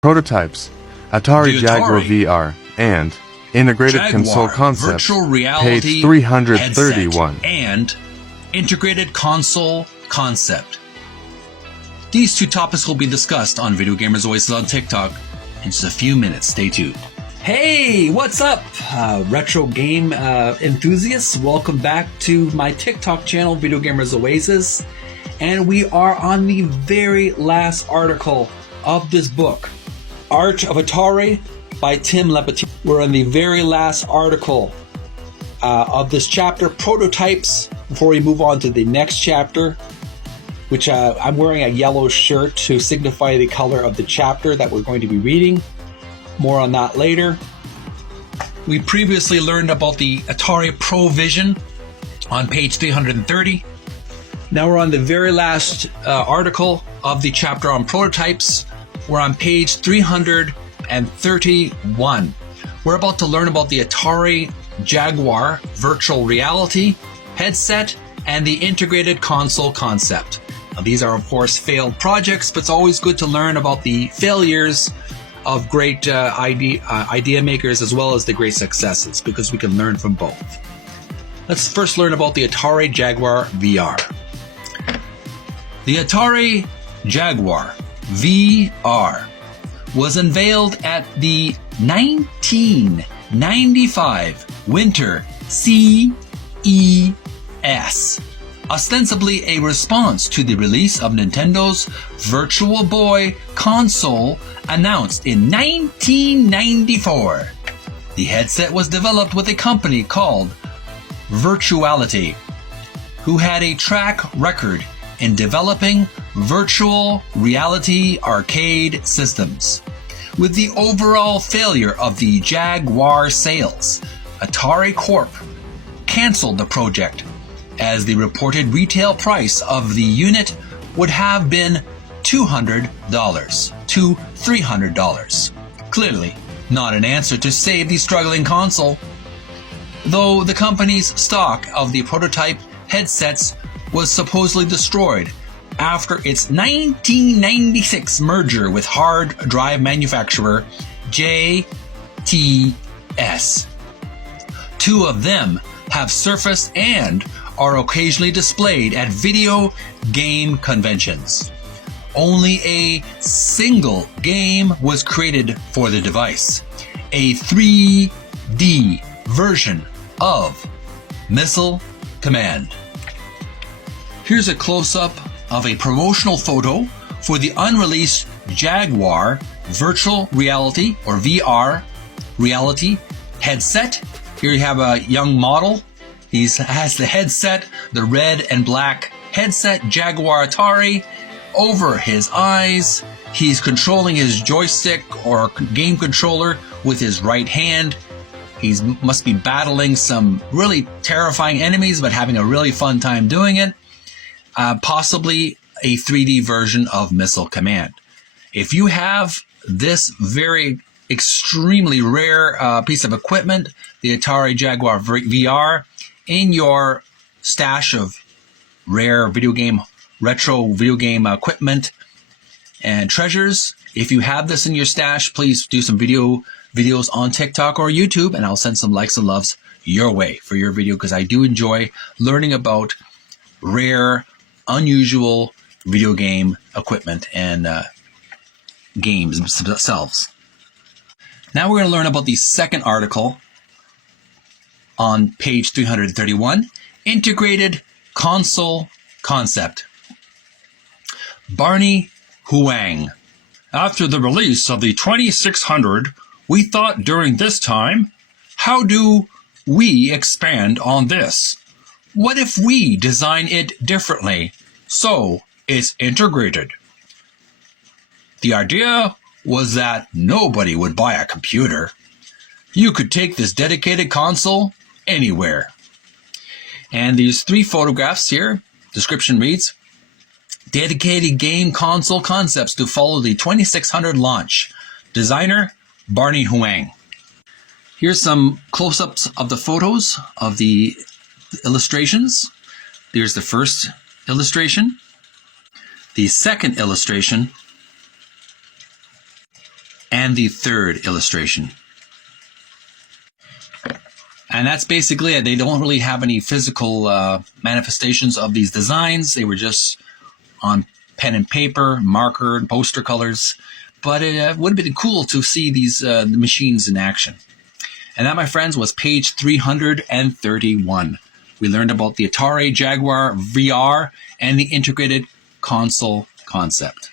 Prototypes, Atari The Jaguar Atari VR, and Integrated Jaguar Console Concept, Virtual Reality page 331. Headset, and Integrated Console Concept. These two topics will be discussed on Video Gamers Oasis on TikTok in just a few minutes. Stay tuned. Hey, what's up, retro game enthusiasts? Welcome back to my TikTok channel, Video Gamers Oasis. And we are on the very last article of this book, Art of Atari by Tim Lapetino. We're on the very last article of this chapter, Prototypes, before we move on to the next chapter, which I'm wearing a yellow shirt to signify the color of the chapter that we're going to be reading. More on that later. We previously learned about the Atari Pro Vision on page 330. Now we're on the very last article of the chapter on prototypes. We're on page 331. We're about to learn about the Atari Jaguar Virtual Reality Headset and the Integrated Console Concept. Now, these are, of course, failed projects, but it's always good to learn about the failures of great idea makers as well as the great successes, because we can learn from both. Let's first learn about the Atari Jaguar VR. The Atari Jaguar VR was unveiled at the 1995 Winter CES, ostensibly a response to the release of Nintendo's Virtual Boy console announced in 1994. The headset was developed with a company called Virtuality, who had a track record in developing virtual reality arcade systems. With the overall failure of the Jaguar sales, Atari Corp canceled the project, as the reported retail price of the unit would have been $200 to $300. Clearly, not an answer to save the struggling console. Though the company's stock of the prototype headsets was supposedly destroyed after its 1996 merger with hard drive manufacturer JTS. Two of them have surfaced and are occasionally displayed at video game conventions. Only a single game was created for the device, a 3D version of Missile Command. Here's a close-up of a promotional photo for the unreleased Jaguar Virtual Reality or VR Reality headset. Here you have a young model. He has the headset, the red and black headset Jaguar Atari over his eyes. He's controlling his joystick or game controller with his right hand. He must be battling some really terrifying enemies, but having a really fun time doing it. Possibly a 3D version of Missile Command. If you have this very extremely rare piece of equipment, the Atari Jaguar VR, in your stash of rare retro video game equipment and treasures, if you have this in your stash, please do some videos on TikTok or YouTube, and I'll send some likes and loves your way for your video, because I do enjoy learning about rare, unusual video game equipment and games themselves. Now we're going to learn about the second article on page 331, Integrated Console Concept. Barney Huang. After the release of the 2600, we thought during this time, how do we expand on this? What if we design it differently so it's integrated? The idea was that nobody would buy a computer. You could take this dedicated console anywhere. And these three photographs here, description reads, dedicated game console concepts to follow the 2600 launch. Designer, Barney Huang. Here's some close-ups of the photos of the illustrations. Here's the first illustration. The second illustration. and the third illustration. And that's basically it. They don't really have any physical manifestations of these designs. They were just on pen and paper, marker, and poster colors. But it would have been cool to see these machines in action. And that, my friends, was page 331. We learned about the Atari Jaguar VR and the integrated console concept.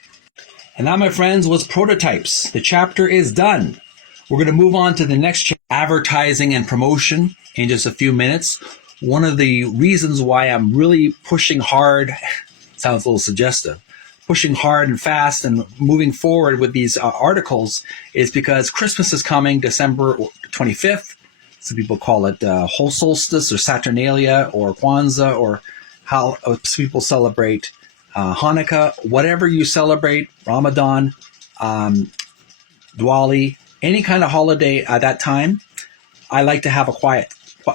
And that, my friends, was prototypes. The chapter is done. We're going to move on to the next chapter, advertising and promotion, in just a few minutes. One of the reasons why I'm really pushing hard, sounds a little suggestive, pushing hard and fast and moving forward with these articles is because Christmas is coming, December 25th. Some people call it whole solstice or Saturnalia or Kwanzaa, or how people celebrate Hanukkah. Whatever you celebrate, Ramadan, Diwali, any kind of holiday at that time, I like to have a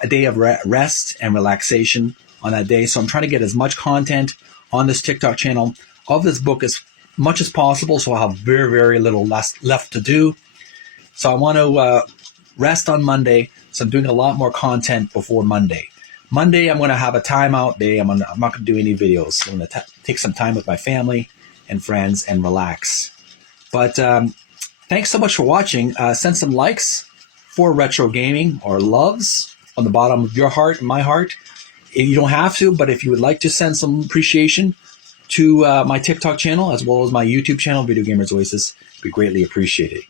day of rest and relaxation on that day. So I'm trying to get as much content on this TikTok channel of this book as much as possible, so I'll have very, very little left to do. So I want to rest on Monday, so I'm doing a lot more content before Monday. Monday, I'm going to have a timeout day. I'm not going to do any videos. I'm going to take some time with my family and friends and relax. But thanks so much for watching. Send some likes for retro gaming or loves on the bottom of your heart and my heart. You don't have to, but if you would like to send some appreciation to my TikTok channel as well as my YouTube channel, Video Gamers Oasis, it'd be greatly appreciated.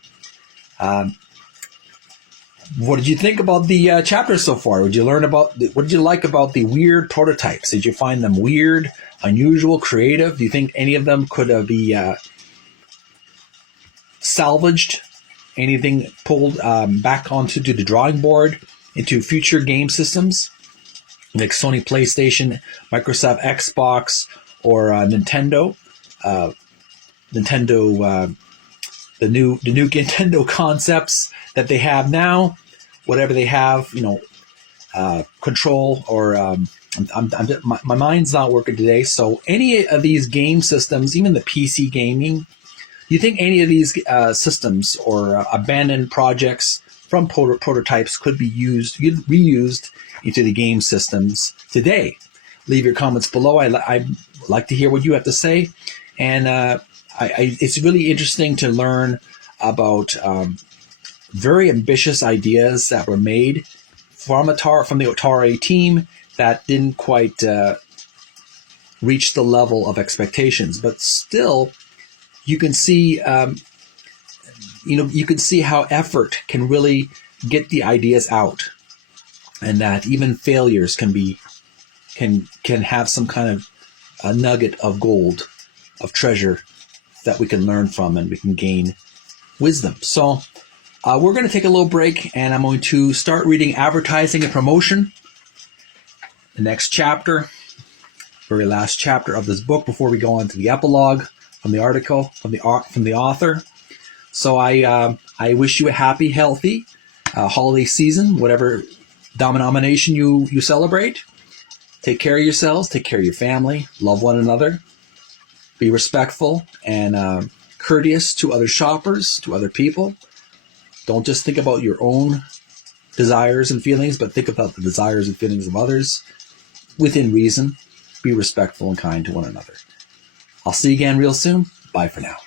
What did you think about the chapter so far? What did you like about the weird prototypes? Did you find them weird, unusual, creative? Do you think any of them could be salvaged? Anything pulled back onto the drawing board into future game systems like Sony PlayStation, Microsoft Xbox, or Nintendo? The new Nintendo concepts that they have now, whatever they have, control or my mind's not working today. So any of these game systems, even the PC gaming, do you think any of these systems or abandoned projects from prototypes could be reused into the game systems today? Leave your comments below. I like to hear what you have to say, and it's really interesting to learn about very ambitious ideas that were made from the Atari team that didn't quite reach the level of expectations, but still, you can see, you can see how effort can really get the ideas out, and that even failures can have some kind of a nugget of gold, of treasure that we can learn from, and we can gain wisdom. So we're going to take a little break, and I'm going to start reading Advertising and Promotion, the next chapter, very last chapter of this book before we go on to the epilogue from the article from the author. So I wish you a happy, healthy holiday season, whatever denomination you celebrate. Take care of yourselves, take care of your family, love one another, be respectful and courteous to other shoppers, to other people. Don't just think about your own desires and feelings, but think about the desires and feelings of others within reason. Be respectful and kind to one another. I'll see you again real soon. Bye for now.